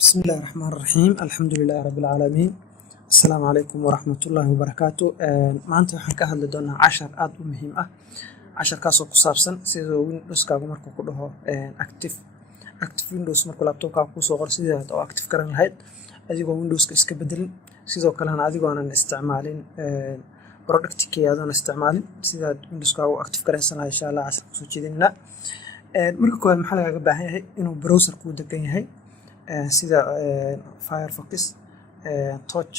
بسم الله الرحمن الرحيم الحمد لله رب العالمين السلام عليكم ورحمة الله وبركاته maanta waxaan ka hadli doonaa cashar aad u muhiim ah casharkaasoo ku saabsan sida Windowskaagu markuu ku dhaho active Windows markuu laptopkaaga ku soo qor sidaad oo active garan lahayd adigoo Windowska iska bedelin sidoo kalena adigoonan isticmaalin productkii aadan isticmaalin sidaad Windowskaagu active garaysan lahayd insha Allah casharka soo jeedinna marka koowaad maxaa lagaaga baahan yahay inuu browser ku degan yahay sida Firefox Touch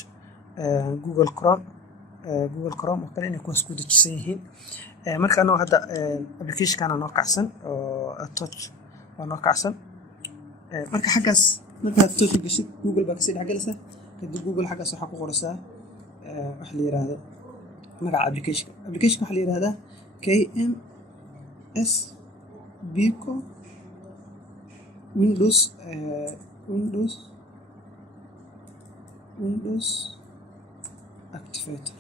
Google Chrome oo kale inay kuwaas ku dejisan yihiin marka anoo hadda application-kana noo kacsan oo Touch waa noo kacsan marka xaggaas markaad Touch gashid Google baa kasii dhexgalaysaa kadib Google xaggaas waxaa ku qoraysaa waxa la yiraahdo magaca application waxa la yiraahdaa KMS Biko Windows Activator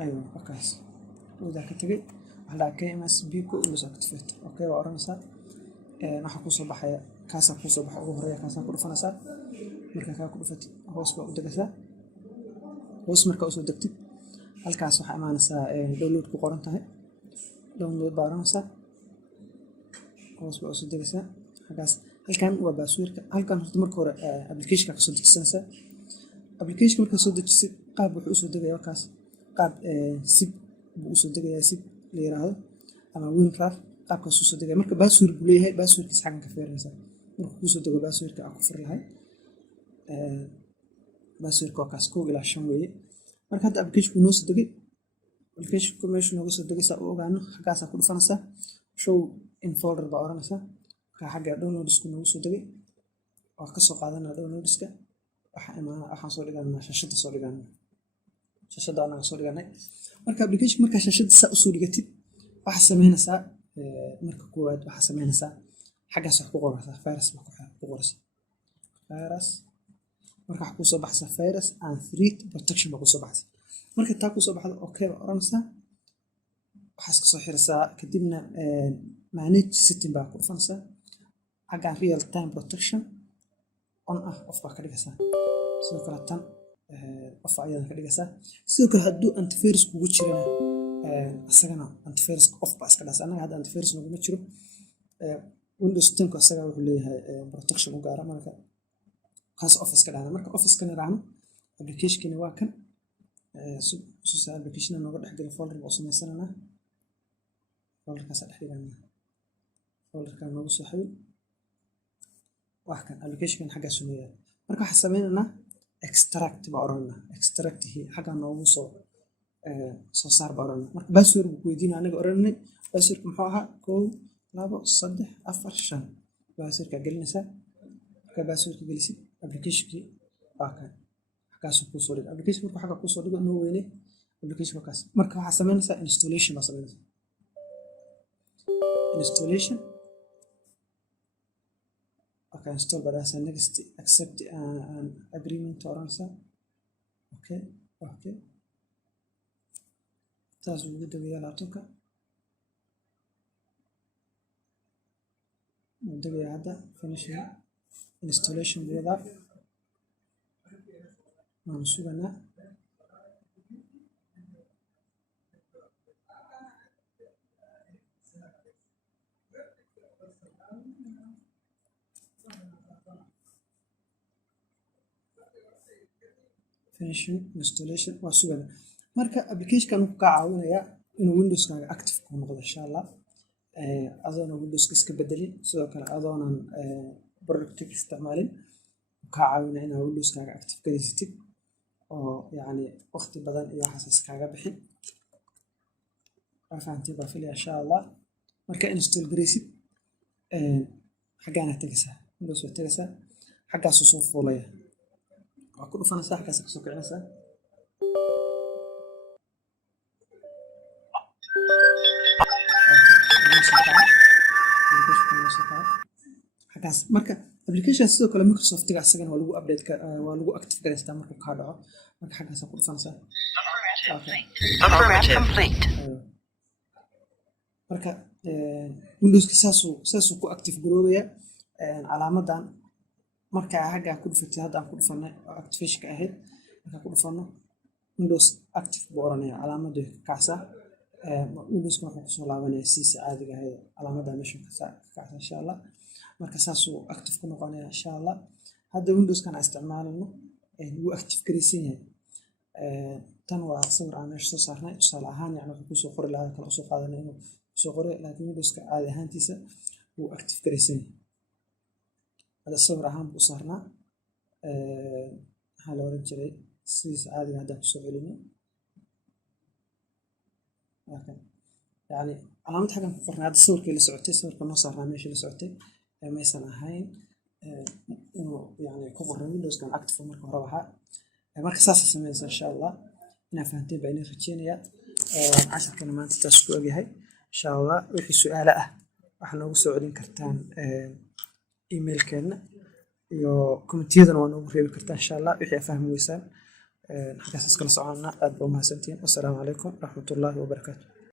أيوة وكاس وإذا كتبت على KMS Biko Windows Activator أوكي وأرنسا نحن كوسو بحياة كاسا كوسو بحياة وهرية كاسا كل فنسا مركا كل فتي هوس بقدرسا هوس مركا أسود دكتي الكاس وح أمانسا داونلود كقرنتها داونلود بارنسا هوس بقسود دكتي حاجاس halkan waa baasweerka halkan horta marka hore application ka soo dejisanaysa application marka soo dejisid qaab wuxuu soo degayaa kaas qaab zip buu soo degayaa zip la yiraahdo ama WinRAR qaabka soo degaya marka baasweer buu leeyahay baasweerkiisa xagan ka fiirinaysa marka ku soo dego baasweerka aan ku fur lahay baasweerka kaas 1 ilaa 5 weeye marka hadda application noo soo degay application meesha nooga soo degaysa oo ogaano xagaas ku dhufanaysa show in folder baa oranaysa حاجة downloads كنا وصل دقي وقصة قاعدنا downloads كا waxaan soo dhiganaa shashada soo dhiganaa shashada anaga soo dhiganay marka application marka shashada sa u soo dhigatid waxa sameynaysaa marka koowaad waxa sameynaysaa xagaas wax ku qoraysaa virus ku qoraysaa virus marka wax ku soo baxsa virus and threat protection ku soo baxsa marka taa ku soo baxdo okay oranaysaa waxaas ka soo xiraysaa kadibna manage setting baa ku dhufanaysaa حاجة real time protection on off baa ka dhigaysaa sidoo kale tan off ayadana ka dhigaysaa sidoo kale hadduu antivirus kugu jirana asagana antivirus off baa iska dhigaysaa anaga hadda antivirus naguma jiro Windows 10 ka asaga wuxuu leeyahay protection u gaar ah marka kaas off iska dhigana marka off iska niraahno application-kani waa kan soo application nooga dhex galay folder oo samaysanana folderkaas dhex dhigana folderka noogu soo xawiil waxkan application xagga sumeeyaa marka waxa sameeynaa extract ba orana extract xagga noogu soo saar ba orana marka password ku weydiina anaga oranay password muxuu ahaa 1 2 3 4 5 password ka gelinaysa marka password ka gelisid application-ki waa kan xaggaas ku soo dhig application marka xagga ku soo dhigo noo weyne application kaas marka waxa sameynaysaa installation ba sameynaysaa installation okay install badasa next accept an agreement oransa okay taas ugu dagaya laptopka dagaya hadda finish installation wada sugana finishing installation waa sugana marka application-kan uu ka caawinaya inuu Windows-kaaga active ku noqdo insha Allah adoona Windows-ka iska bedelin sidoo kale adoonan product isticmaalin ka caawinaya inuu Windows-kaaga active garaysatid oo yani waqti badan iyo xasaas kaaga bixin faahfaahintii baa filaya insha Allah marka install garaysid xaggaana tagaysaa Windows waa tagaysaa xaggaas soo fuulaya waa ku dhufanaysaa xaggaas ka soo kicinaysaa xaggaas marka application sidoo kale Microsoft-ga asagana waa lagu update waa lagu active garaystaa markuu ka dhaco marka xaggaas ku dhufanaysaa marka Windows-ka saasuu ku active garoobaya calaamadan marka xagga ku dhufatay hadda aan ku dhufanay oo activation ka ahayd marka ku dhufano Windows active buu oranaya calaamadu ka kacsaa Windows wuxuu ku soo laabanaya siisa caadiga ah calaamada meesha ka kacsaa insha Allah marka saas uu active ku noqonaya insha Allah hadda Windows kan isticmaalno wuu active gareysan yahay tan waa sawir aan meesha soo saarnay tusaale ahaan yani wuxuu ku soo qori lahaa kala soo qaadanay inuu soo qoray laakiin Windows ka caadi ahaantiisa wuu active gareysan yahay هذا الصور أهم بصرنا هلا ورجلي سيس عادي هذا بسويلنا لكن يعني علامة حاجة مقارنة هذا الصور كي لسعتي صور كنا صارنا ماشي لسعتي ما يصنع هاي إنه يعني كبر ويندوز كان أكتف مركب روحة مركز أساس سميز إن شاء الله أنا فهمتين بين الرجينية 10 كلمات تسوق هاي إن شاء الله وفي سؤال إحنا وسعودين كرتان إيميلكنا iyo komentiyadana waan ugu reebi kartaa insha Allah wixii fahmi weysaan halkaas kala soconaa aad baa mahadsantiin. Assalaamu calaykum waraxmatullaahi wabarakaatuh.